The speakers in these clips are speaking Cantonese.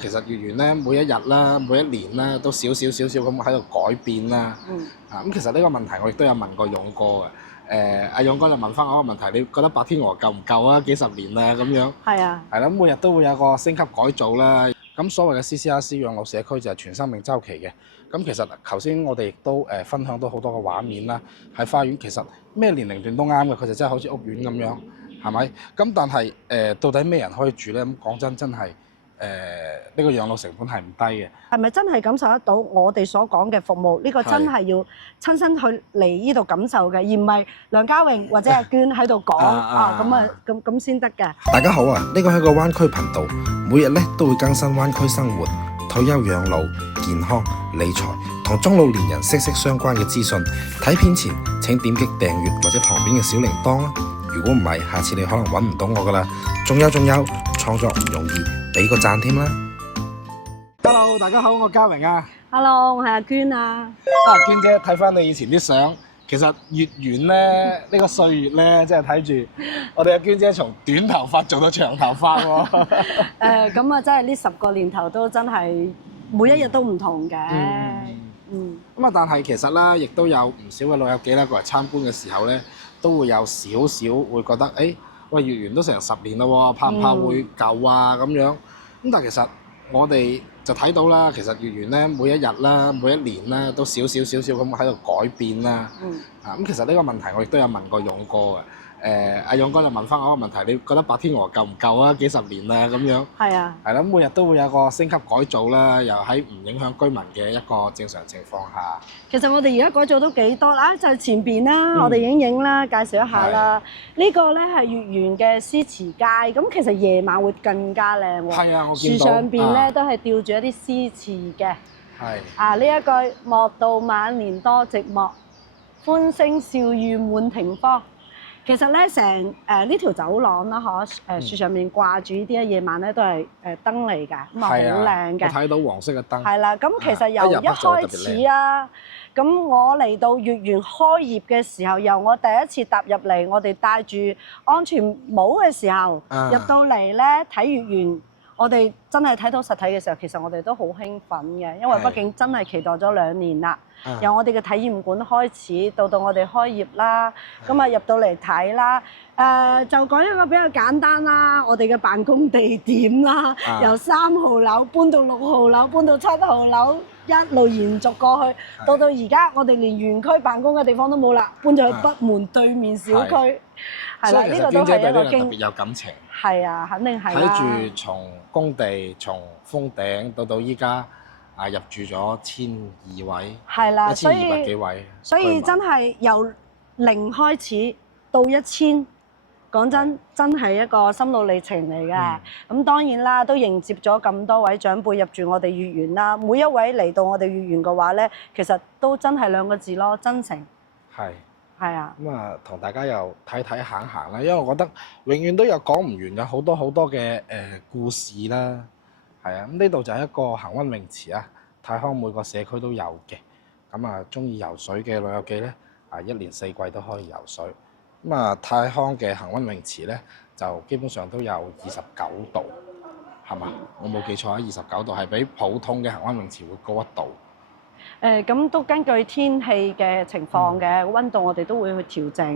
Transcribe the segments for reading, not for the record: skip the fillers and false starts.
其實月圓咧，每一日啦，每一年啦，都少少咁喺度改變啦。咁其實呢個問題我亦都有問過勇哥嘅。阿勇哥就問翻我個問題，你覺得白天鵝夠唔夠啊？幾十年啦咁樣。係啊。係啦，每日都會有個升級改造啦。咁所謂嘅 CCRC 養老社區就係全生命周期嘅。咁其實頭先我哋亦都分享到好多個畫面啦。喺花園其實咩年齡段都啱嘅，佢就真係好似屋苑咁樣，係咪？咁但係到底咩人可以住呢？咁講真係。呢個養老成本係唔低嘅，係咪真係感受得到我哋所講嘅服務？呢個真係要親身去嚟呢度感受嘅，而唔係梁家榮或者阿娟喺度講咁先得嘅。大家好啊！呢個係個灣區頻道，每日咧都會更新灣區生活、退休養老、健康、理財同中老年人息息相關嘅資訊。睇片前請點擊訂閱或者旁邊嘅小鈴鐺啊！如果唔係，下次你可能揾唔到我噶啦。仲有，創作唔容易，俾個讚添啦。Hello， 大家好，我嘉榮啊。Hello， 我係阿娟啊。娟姐睇翻你以前啲相，其實月圓咧呢個歲月咧，即係睇住我哋阿娟姐從短頭髮做到長頭髮喎。咁啊，真係呢10個年頭都真係每一日都唔同嘅。咁啊，但係其實啦，亦都有唔少嘅老友記啦，過嚟參觀嘅時候咧，都會有少少會覺得，喂，月圓都成10年啦喎，怕唔怕會舊啊咁樣？咁但係其實我哋就睇到啦，其實月圓咧每一日啦、每一年啦，都少少咁喺度改變啦。咁其實呢個問題我亦都有問過勇哥嘅。阿勇哥就問翻我個問題，你覺得白天鵝夠唔夠啊？幾十年啦咁樣。係啊。係啦，每日都會有個升級改造啦，又喺唔影響居民嘅一個正常情況下。其實我哋而家改造都幾多啦，就係前邊啦，我哋影啦，介紹一下啦。呢個咧係月圓嘅詩詞街，咁其實夜晚會更加靚喎。係啊，我見到。樹上邊咧都係吊住一啲詩詞嘅。係。呢一句莫道晚年多寂寞，歡聲笑語滿庭芳。其實咧，成呢條走廊啦，樹上面掛住呢啲夜晚咧都係燈嚟㗎，咁啊好靚嘅。我睇到黃色嘅燈。係啦，咁其實由一開始啊，咁我嚟到月圓開業嘅時候，由我第一次踏入嚟，我哋戴住安全帽嘅時候，入到嚟咧睇月圓，我哋真係睇到實體嘅時候，其實我哋都好興奮嘅，因為畢竟真係期待咗2年啦。由我哋嘅體驗館開始，到我哋開業啦，咁啊入到嚟睇啦，就講一個比較簡單啦，我哋嘅辦公地點啦，由3號樓搬到6號樓，搬到7號樓，一路延續過去，到而家我哋連園區辦公嘅地方都冇啦，搬咗去北門對面小區，係啦，呢個都係一個特別有感情。係啊，肯定係啦。睇住從工地從封頂到依家。入住咗1200位，係啦，1200幾位，所以真係由0開始到1000，講真係一個心路歷程嚟嘅。咁當然啦，都迎接咗咁多位長輩入住我哋月圓啦。每一位嚟到我哋月圓嘅話咧，其實都真係2個字咯，真誠。係啊。咁啊，同大家又睇行啦，因為我覺得永遠都有講唔完嘅好多嘅故事啦。係啊，咁呢度就係一個恆溫泳池啊，泰康每個社區都有嘅。咁啊，中意游水嘅老友記咧，一年4季都可以游水。咁啊，泰康嘅恆溫泳池咧，就基本上都有29度，係嘛？我冇記錯啊，29度係比普通嘅恆溫泳池會高1度。咁都根據天氣嘅情況嘅溫度，我哋都會去調整。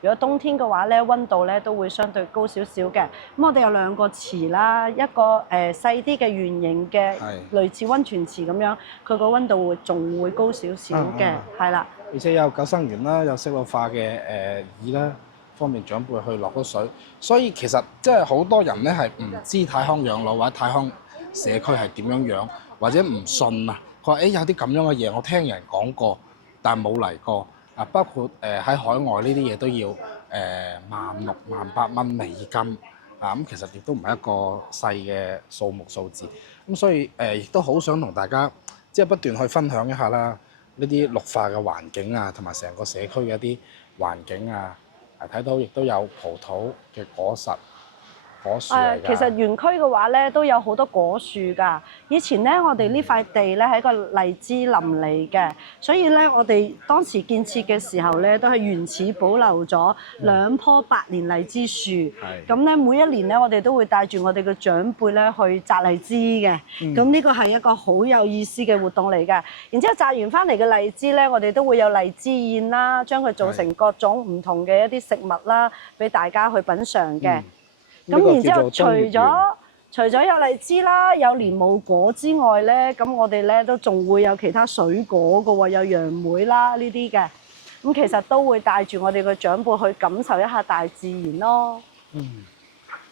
如果冬天嘅話咧，溫度咧都會相對高少少嘅。咁我哋有2個池啦，一個細啲嘅圓形嘅，類似溫泉池咁樣，佢個溫度仲會高少少嘅，係啦。而且有救生員啦，有色老化嘅椅啦，方便長輩去落個水。所以其實即係好多人咧係唔知泰康養老或者泰康社區係點樣，或者唔信啊。佢話：有啲咁樣嘅嘢，我聽人講過，但冇嚟過。包括喺海外呢啲嘢都要16,000、18,000蚊美金。咁其實亦都唔係一個細嘅數字。咁所以亦都好想同大家即係不斷去分享一下啦，呢啲綠化嘅環境啊，同埋成個社區嘅一啲環境啊。睇到亦都有葡萄嘅果實，果樹嚟㗎。其實園區嘅話咧，都有好多果樹㗎。以前咧，我哋呢塊地咧係一個荔枝林嚟嘅，所以咧我哋當時建設嘅時候咧，都係原始保留咗2棵百年荔枝樹。咁咧每一年咧，我哋都會帶住我哋嘅長輩咧去摘荔枝嘅。咁呢個係一個好有意思嘅活動嚟㗎。然之後摘完翻嚟嘅荔枝咧，我哋都會有荔枝宴啦，將佢做成各種唔同嘅一啲食物啦，俾大家去品嚐嘅。咁然之後，除咗有荔枝啦，有蓮霧果之外咧，咁我哋咧都仲會有其他水果嘅喎，有楊梅啦呢啲嘅。咁其實都會帶住我哋嘅長輩去感受一下大自然咯。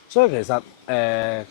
所以其實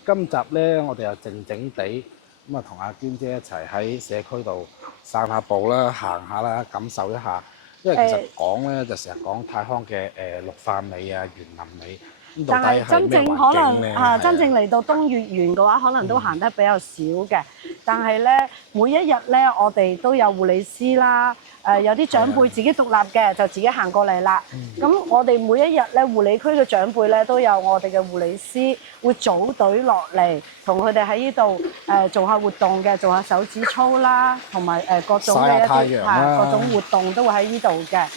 今集咧，我哋又靜靜地咁啊，同阿娟姐一齊喺社區度散下步啦、行下啦，感受一下。因為其實講咧就成日講太康嘅綠化美啊、園林美。但係真正可能真正嚟到東月園嘅話，可能都行得比較少嘅。但係咧，每一日咧，我哋都有護理師啦。有啲長輩自己獨立嘅，就自己行過嚟啦。咁我哋每一日咧，護理區嘅長輩咧，都有我哋嘅護理師會組隊落嚟，同佢哋喺呢度做下活動嘅，做下手指操啦，同埋各種嘅一啲各種活動都會喺呢度嘅。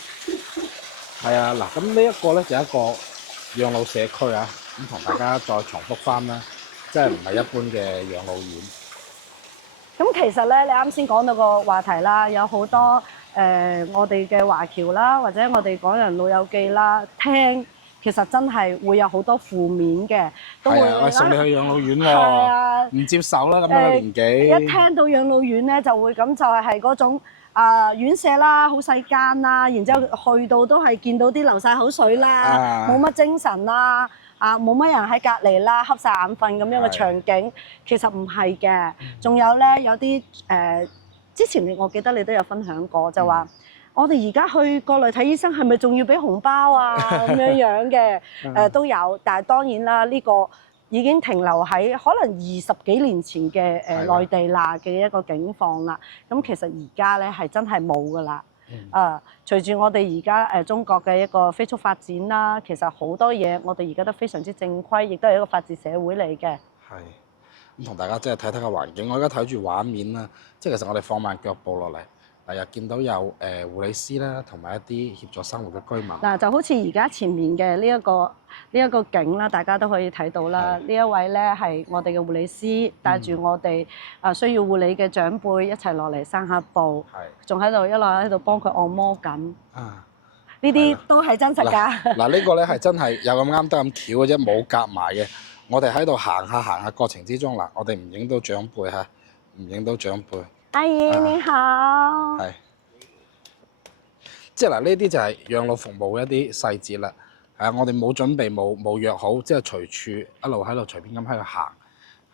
係啊，嗱，咁呢一個咧就係一個養老社區啊，咁同大家再重複翻啦，即係唔係一般嘅養老院。咁其實咧，你啱先講到個話題啦，有好多我哋嘅華僑啦，或者我哋港人老友記啦，聽其實真係會有好多負面嘅，都會喂，送你去養老院喎，唔接受啦咁樣嘅年紀。一聽到養老院咧，就會咁就係嗰種院舍啦，好細間啦，然之後去到都係見到啲流晒口水啦，冇乜精神啦。冇乜人喺隔離啦，瞌晒眼瞓咁樣嘅場景，其實唔係嘅。仲有咧，有啲之前我記得你都有分享過，就話我哋而家去國內睇醫生係咪仲要俾紅包啊咁樣嘅？都有，但係當然啦，呢個已經停留喺可能20幾年前嘅內地啦嘅一個境況啦。咁其實而家咧係真係冇㗎啦。隨住我哋而家中國嘅一個飛速發展啦，其實好多嘢我哋而家都非常之正規，亦都係一個法治社會嚟嘅。係，咁同大家即係睇睇個環境。我而家睇住畫面啦，即係其實我哋放慢腳步落嚟，又見到有護理師啦，同埋一啲協助生活嘅居民。嗱，就好似而家前面嘅呢一個景啦，大家都可以睇到啦。呢一位咧係我哋嘅護理師，帶住我哋需要護理嘅長輩一齊落嚟散下步，仲喺度一路喺度幫佢按摩緊。呢啲都係真實㗎。嗱，呢個咧係真係有咁啱得咁巧嘅啫，冇夾埋嘅。我哋喺度行下過程之中，嗱，我哋唔影到長輩嚇，唔影到長輩。阿姨你好。係。即係嗱，呢啲就係養老服務嘅一啲細節啦。我哋冇準備冇約好，即係隨處一路喺度隨便咁喺度行。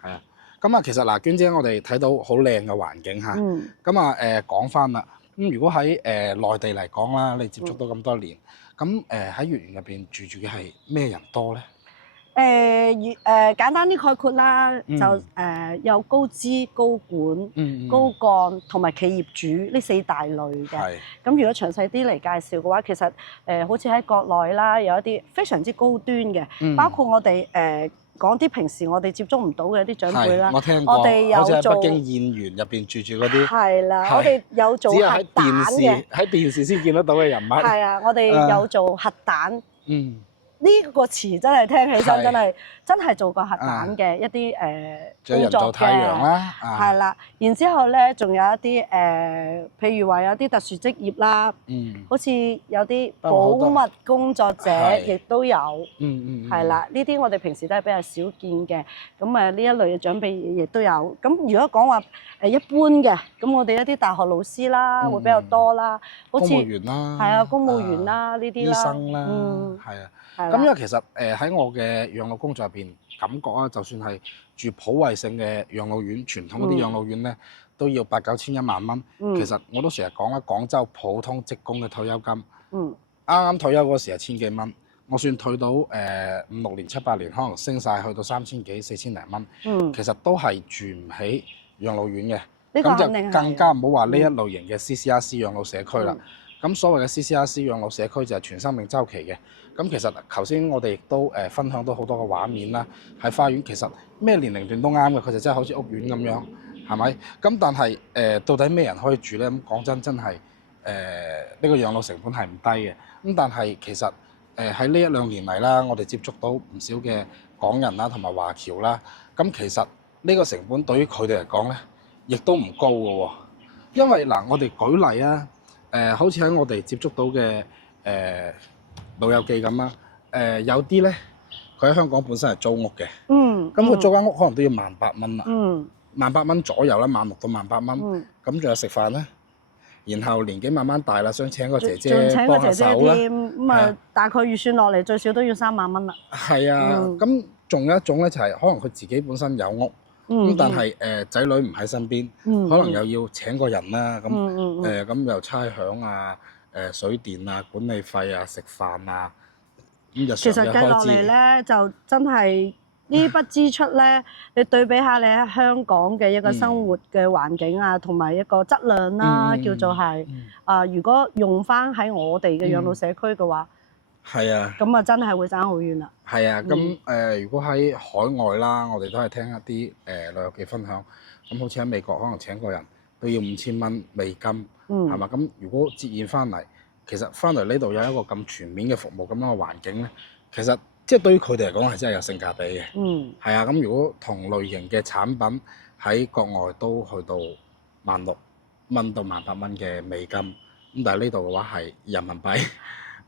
係啊。咁啊，其實嗱，娟姐，我哋睇到好靚嘅環境嚇。咁啊講翻啦。咁如果喺內地嚟講啦，你接觸到咁多年，咁喺月園入邊住嘅係咩人多咧？簡單啲概括啦，就有高資、高管、高幹同埋企業主呢4大類嘅。咁如果詳細啲嚟介紹嘅話，其實好似喺國內啦，有一啲非常之高端嘅，包括我哋講啲平時我哋接觸唔到嘅一啲長輩啦。我聽過，我哋有做好似喺北京燕園入邊住嗰啲。係啦，我哋有做核蛋嘅。喺電視先見得到嘅人物。係啊，我哋有做核蛋。呢個詞真係聽起身真係做過核蛋嘅一啲工作嘅，太陽啦，係啦。然之後咧，仲有一啲譬如話有啲特殊職業啦，好似有啲保密工作者亦都有，係啦。呢啲我哋平時都係比較少見嘅。咁呢一類嘅長輩亦都有。咁如果講話一般嘅，咁我哋一啲大學老師啦會比較多啦，好似公務員啦，係啊，公務員啦呢啲啦，醫生啦，係啊。咁因為其實喺我嘅養老工作入邊，感覺啊，就算係住普惠性嘅養老院，傳統嗰啲養老院咧，都要8、9千、1萬蚊。其實我都成日講啦，廣州普通職工嘅退休金，啱啱退休嗰時係1000幾蚊，我算退到5、6年、7、8年，可能升晒去到3000幾、4000零蚊。其實都係住唔起養老院嘅。咁就更加唔好話呢一類型嘅CCRC養老社區啦。咁所謂嘅 CCRC 養老社區就係全生命週期嘅。咁其實頭先我哋亦都分享到好多個畫面啦，喺花園其實咩年齡段都啱嘅，佢就真係好似屋苑咁樣，係咪？咁但係到底咩人可以住呢？咁講真係呢個養老成本係唔低嘅。咁但係其實喺呢1-2年嚟啦，我哋接觸到唔少嘅港人啦同埋華僑啦，咁其實呢個成本對於佢哋嚟講呢，亦都唔高嘅喎。因為嗱，我哋舉例啊，好似喺我哋接觸到嘅老友記咁啦，有啲咧佢喺香港本身係租屋嘅，咁佢租間屋可能都要18,000蚊啦，18,000蚊左右啦，16,000到18,000蚊，咁仲有食飯啦，然後年紀慢慢大啦，想請個姐姐幫下手啦，咁啊大概預算落嚟最少都要3萬蚊啦。係啊，咁仲有一種咧就係可能佢自己本身有屋，咁但係仔女唔喺身邊，可能又要請個人啦，咁又差餉啊。水電啊、管理費啊、食飯啊，咁日常嘅開支。其實計落嚟咧，就真係呢筆支出咧，你對比下你喺香港嘅一個生活嘅環境啊，同埋一個質量啦，叫做係如果用翻喺我哋嘅養老社區嘅話，係啊，咁啊真係會爭好遠啦。係啊，咁如果喺海外啦，我哋都係聽一啲老友記分享，咁好似喺美國可能請個人都要5000蚊美金。係嘛？咁如果折現翻嚟，其實翻嚟呢度有一個咁全面嘅服務咁樣嘅環境咧，其實即係對於佢哋嚟講係真係有性價比嘅。係啊，咁如果同類型嘅產品喺國外都去到16,000到18,000蚊嘅美金，咁但係呢度嘅話係人民幣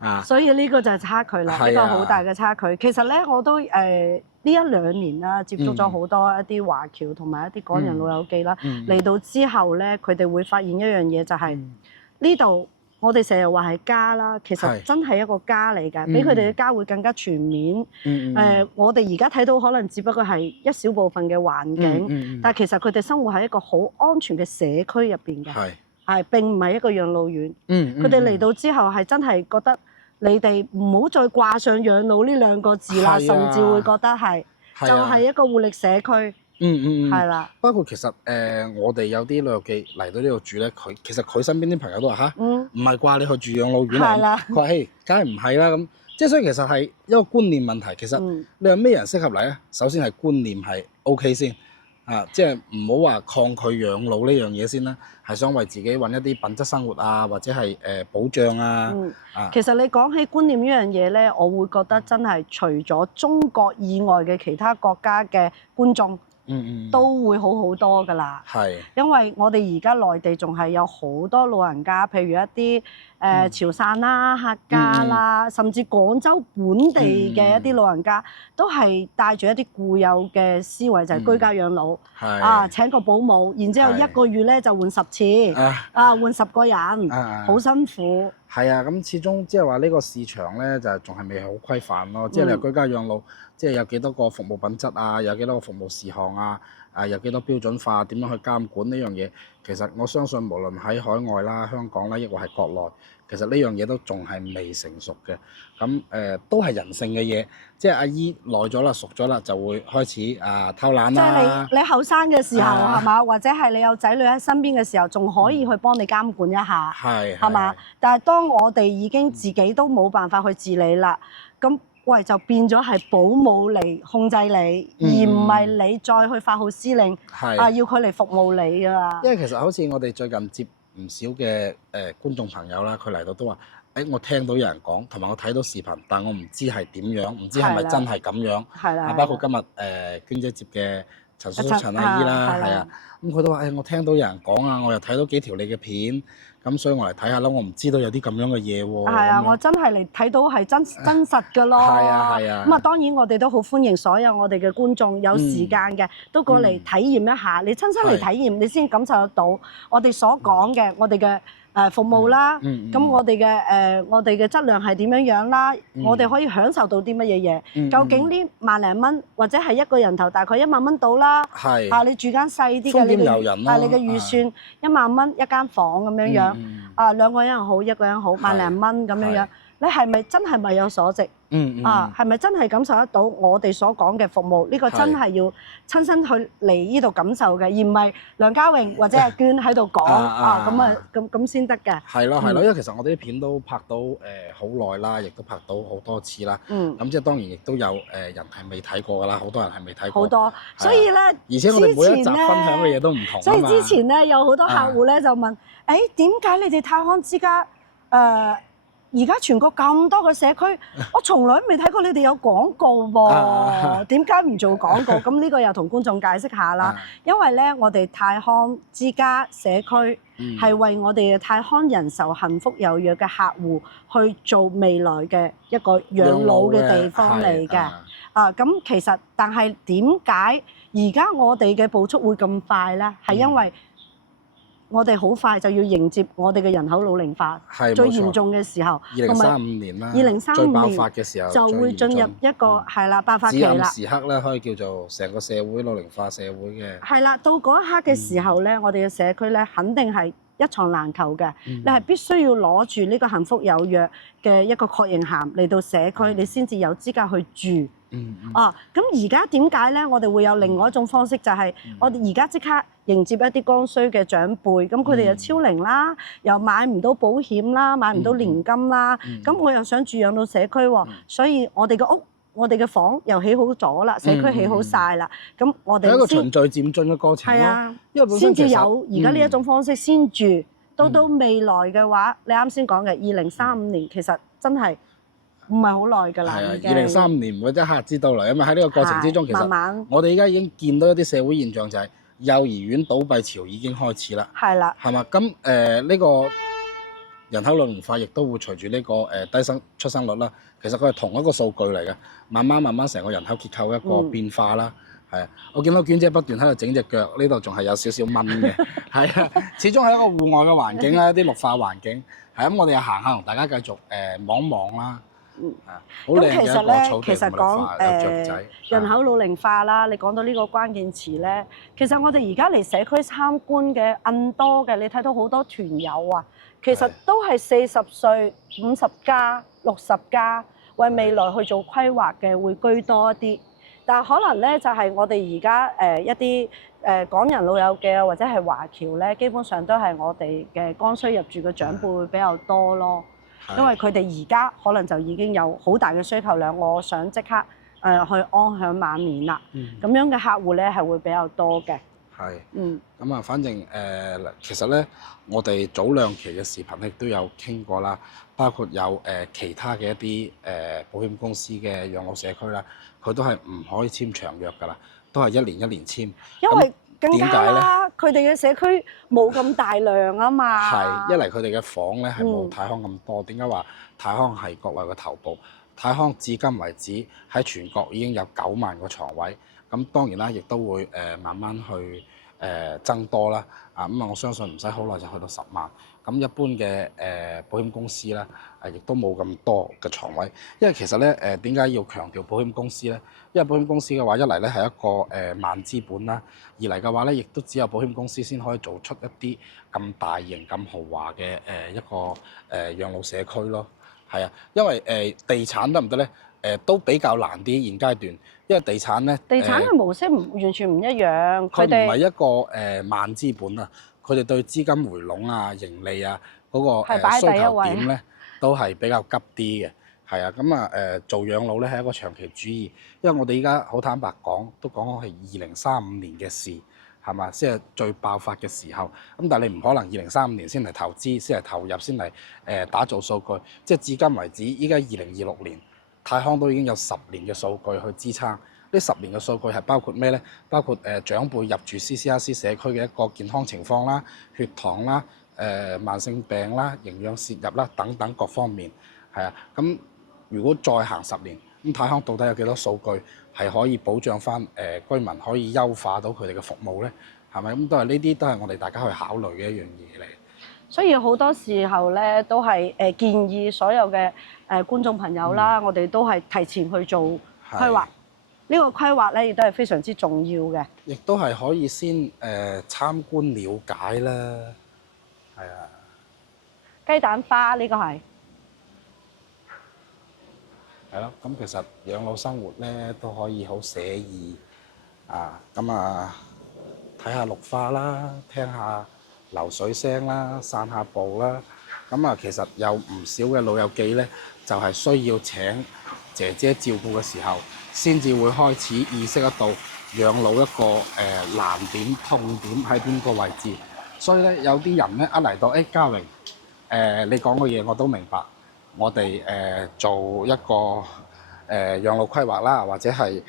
啊。所以呢個就係差距啦，呢個好大嘅差距。其實咧，我都呢1-2年啦，接觸咗好多一啲華僑同埋一啲港人老友記啦，嚟到之後咧，佢哋會發現一樣嘢就係呢度，我哋成日話係家啦，其實真係一個家嚟㗎，比佢哋嘅家會更加全面。我哋而家睇到可能只不過係一小部分嘅環境，但係其實佢哋生活喺一個好安全嘅社區入邊嘅，係並唔係一個養老院。佢哋嚟到之後係真係覺得。你哋唔好再掛上養老呢2個字啦，甚至會覺得係就係一個活力社區。係啦。包括其實我哋有啲老友記嚟到呢度住咧，其實佢身邊啲朋友都話吓，唔係啩？你去住養老院啊？佢話嘿，梗係唔係啦咁。即係所以其實係一個觀念問題。其實你話咩人適合嚟咧？首先係觀念係 OK 先。即係唔好話抗拒養老呢樣嘢先啦，係想為自己揾一啲品質生活啊，或者係保障啊。其實你講起觀念呢樣嘢咧，我會覺得真係除咗中國以外嘅其他國家嘅觀眾，都會好好多㗎啦。係，因為我哋而家內地仲係有好多老人家，譬如一啲潮汕啦、客家啦，甚至廣州本地嘅一啲老人家，都係帶住一啲固有嘅思維，就係居家養老。請個保姆，然之後1個月咧就換10次，換10個人，好辛苦。係啊，咁始終即係話呢個市場咧就仲係未好規範咯。即係你話居家養老，即係有幾多個服務品質啊，有幾多個服務事項啊，有幾多標準化，點樣去監管呢樣嘢？其實我相信無論喺海外啦、香港啦，抑或係國內，其實呢樣嘢都仲係未成熟嘅。咁都係人性嘅嘢，即係阿姨耐咗啦、熟咗啦，就會開始偷懶啦。即係你後生嘅時候係嘛，或者係你有仔女喺身邊嘅時候，仲可以去幫你監管一下，係嘛？但係當我哋已經自己都冇辦法去自理啦，咁喂就變咗係保姆嚟控制你，而唔係你再去發號施令，要佢嚟服務你啊！因為其實好似我哋最近接唔少嘅觀眾朋友啦，佢嚟到都話：我聽到有人講，同埋我睇到視頻，但我唔知係點樣，唔知係咪真係咁樣。係啦。包括今日娟姐接嘅陳叔叔、陳阿姨啦，係啊，咁佢都話：我聽到有人講啊，我又睇到幾條你嘅片。咁所以我嚟睇下啦，我唔知道有啲咁樣嘅嘢喎。係啊，我真係嚟睇到係真實㗎咯。係啊係啊。咁當然我哋都好歡迎所有我哋嘅觀眾有時間嘅都過嚟體驗一下，你親身嚟體驗，你先感受得到我哋所講嘅我哋嘅服務啦。咁我哋嘅質量係點樣樣啦？我哋可以享受到啲乜嘢嘢？究竟呢萬零蚊或者係一個人頭大概1萬蚊到啦。係。你住間細啲嘅，你嘅預算1萬蚊一間房咁樣樣。2個人又好，1個人好，萬零蚊咁樣樣。你係咪真係物有所值？係咪真係感受得到我哋所講嘅服務？呢個真係要親身去嚟呢度感受嘅，而唔係梁家榮或者阿娟喺度講咁先得嘅。係咯，因為其實我哋啲片都拍到好耐啦，亦都拍到好多次啦。咁即係當然亦都有人係未睇過㗎啦，好多人係未睇過。好多，所以咧，而且我哋每一集分享嘅嘢都唔同。所以之前咧有好多客戶咧就問：誒點解你哋泰康之家而家全國咁多個社區，我從來都未睇過你哋有廣告喎，點解唔做廣告？咁呢個又同觀眾解釋下啦。因為咧，我哋泰康之家社區係為我哋嘅泰康人壽幸福有約嘅客戶去做未來嘅一個養老嘅地方嚟嘅。咁其實，但係點解而家我哋嘅步速會咁快咧？係因為我哋好快就要迎接我哋嘅人口老齡化最嚴重嘅時候，2035年啦，2035最爆發嘅時候就會進入一個係啦爆發期啦。至暗時刻咧，可以叫做成個社會老齡化社會嘅。係啦，到嗰一刻嘅時候咧，我哋嘅社區咧肯定係一床難求嘅。你係必須要攞住呢個幸福有約嘅一個確認函嚟到社區，你先至有資格去住。咁而家點解咧？我哋會有另外一種方式，就係我哋而家即刻迎接一啲剛需嘅長輩，咁佢哋又超齡啦，又買唔到保險啦，買唔到年金啦，咁我又想住養老社區喎，所以我哋嘅屋、我哋嘅房又起好咗啦，社區起好晒啦，咁我哋係一個循序漸進嘅過程咯，因為先至有而家呢一種方式先住，到未來嘅話，你啱先講嘅2035年，其實真係唔係好耐㗎啦。係啊，2035年唔會一刻之到嚟，因為喺呢個過程之中，其實我哋而家已經見到一啲社會現象，就係幼兒園倒閉潮已經開始啦。係啦。係嘛？咁呢個人口老齡化亦都會隨住呢個低出生率啦。其實佢係同一個數據嚟嘅，慢慢成個人口結構一個變化啦。係啊，我見到娟姐不斷喺度整隻腳，呢度仲係有少少蚊嘅。係啊，始終係一個戶外嘅環境啦，一啲綠化環境。係咁，我哋又行下同大家繼續望望啦。咁其實咧，其實講人口老齡化啦，你講到呢個關鍵詞咧，其實我哋而家嚟社區參觀嘅多嘅，你睇到好多團友啊，其實都係40歲、50加、60加，為未來去做規劃嘅會居多一啲。但係可能咧，就係我哋而家一啲港人老友記啊，或者係華僑咧，基本上都係我哋嘅剛需入住嘅長輩會比較多咯。因為佢哋而家可能就已經有好大嘅需求量，我想即刻去安享晚年啦。咁樣嘅客戶咧係會比較多嘅。係。咁啊，反正其實咧，我哋早2期嘅視頻咧都有傾過啦，包括有其他嘅一啲保險公司嘅養老社區啦，佢都係唔可以簽長約㗎啦，都係1年1年簽。因為更加啦，佢哋嘅社區冇咁大量啊嘛。係，一嚟佢哋嘅房咧係冇泰康咁多。點解話泰康係國內嘅頭部？泰康至今為止喺全國已經有9萬個床位。咁當然啦，亦都會慢慢去增多啦。咁啊，我相信唔使好耐就去到10萬。咁一般嘅保險公司咧，亦都冇咁多嘅床位。因為其實咧點解要強調保險公司咧？因為保險公司嘅話，一嚟咧係一個慢資本啦，二嚟嘅話咧，亦都只有保險公司先可以做出一啲咁大型、咁豪華嘅一個養老社區咯。係啊，因為地產得唔得咧？都比較難啲現階段，因為地產咧，地產嘅模式完全唔一樣。佢唔係一個慢資本啊，佢哋對資金回籠啊、盈利啊嗰個需求點咧，都係比較急啲嘅。係啊，咁啊做養老咧係一個長期主義，因為我哋依家好坦白講，都講係2035年嘅事，係嘛？先係最爆發嘅時候。咁但係你唔可能2035年先嚟投資，先嚟投入，先嚟打造數據。即係至今為止，依家2026年。泰康都已經有10年嘅數據去支撐，呢10年嘅數據係包括咩呢？包括長輩入住 CCRC 社區嘅一個健康情況啦、血糖啦、慢性病啦、營養攝入啦等等各方面，係啊。咁如果再行10年，咁泰康到底有幾多數據係可以保障翻居民可以優化到佢哋嘅服務呢？係咪？咁都係呢啲都係我哋大家去考慮嘅一樣嘢嚟。所以好多時候咧，都係建議所有嘅觀眾朋友啦，我哋都係提前去做規劃。呢個規劃咧，亦都係非常之重要嘅。亦都係可以先參觀了解啦。係啊。雞蛋花呢個係係咯，咁其實養老生活咧都可以好寫意啊，咁啊睇下綠化啦，聽下流水聲啦，散下步啦，咁啊其實有唔少嘅老友記咧，就係需要請姐姐照顧嘅時候，先至會開始意識得到養老一個難點、痛點喺邊個位置。所以咧，有啲人咧一嚟到，嘉榮，你講嘅嘢我都明白。我哋做一個養老規劃啦，或者係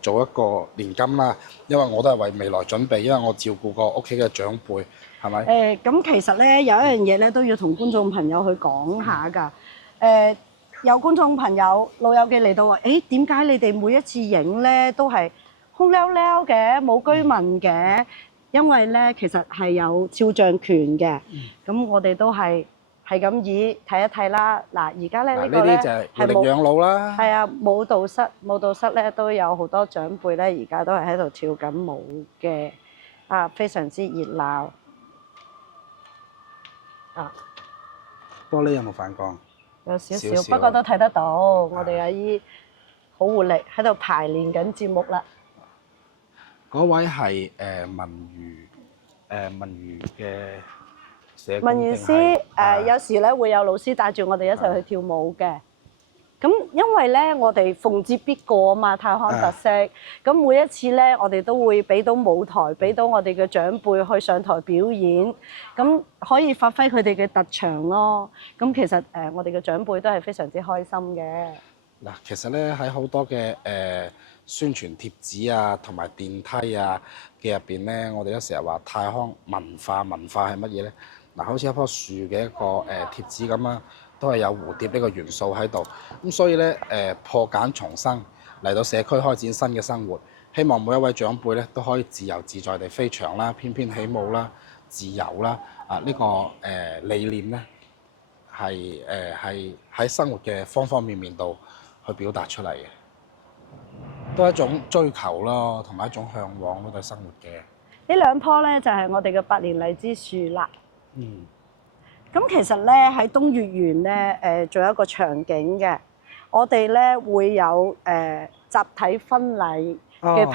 做一個年金啦，因為我都係為未來準備，因為我照顧過屋企嘅長輩，係咪？咁其實咧有一樣嘢咧都要同觀眾朋友去講下㗎。有觀眾朋友老友記嚟到話，點解你哋每一次影咧都係空溜溜嘅，冇居民嘅？因為咧其實係有肖像權嘅，咁我哋都係咁以睇一睇啦。嗱，而家咧呢個咧就係活力養老啦。係啊，舞蹈室咧都有好多長輩咧，而家都係喺度跳緊舞嘅，啊，非常之熱鬧。啊，玻璃有冇反光？有少少，不過都睇得到。我哋阿姨好活力，喺度排練緊節目啦。嗰位係文娛嘅社工文娛師有時咧會有老師帶住我哋一齊去跳舞嘅。咁因為咧我哋逢節必過啊嘛，泰康特色。咁每一次咧我哋都會俾到舞台，俾到我哋嘅長輩去上台表演，咁可以發揮佢哋嘅特長咯。咁其實我哋嘅長輩都係非常之開心嘅。嗱，其實咧喺好多嘅宣傳貼紙啊，同埋電梯啊嘅入邊咧，我哋都成日話泰康文化係乜嘢咧？嗱，好似一棵樹嘅一個貼紙咁啦，都係有蝴蝶呢個元素喺度。咁所以咧破繭重生嚟到社區開展新嘅生活，希望每一位長輩咧都可以自由自在地飛翔啦、翩翩起舞啦、自由啦呢個理念咧係喺生活嘅方方面面度去表達出嚟嘅。都係一種追求咯，同埋一種嚮往咯，對生活嘅。呢兩棵咧就係我哋嘅百年荔枝樹啦。咁其實咧喺東月園咧仲有一個場景嘅，我哋咧會有集體婚禮嘅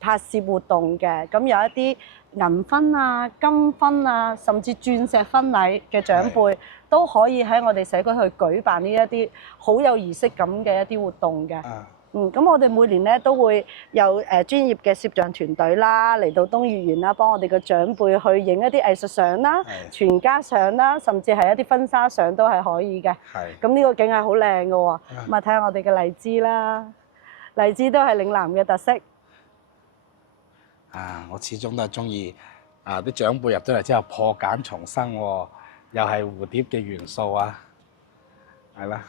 拍攝活動嘅。咁有一啲銀婚啊、金婚啊，甚至鑽石婚禮嘅長輩都可以喺我哋社區去舉辦呢一啲好有儀式感嘅一啲活動嘅。咁我哋每年咧都會有專業嘅攝像團隊啦，嚟到東月園啦，幫我哋嘅長輩去影一啲藝術相啦、全家相啦，甚至係一啲婚紗相都係可以嘅。咁呢個景係好靚嘅喎，咁啊睇下我哋嘅荔枝啦，荔枝都係嶺南嘅特色。我始終都係中意啲長輩入咗嚟之後破繭重生喎，又係蝴蝶嘅元素啊，係啦。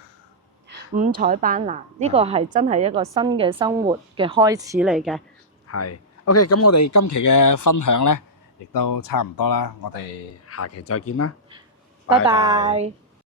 五彩斑斕，呢個係真係一個新嘅生活嘅開始嚟嘅。係 OK，咁我哋今期嘅分享咧，亦都差唔多啦。我哋下期再見啦，拜拜。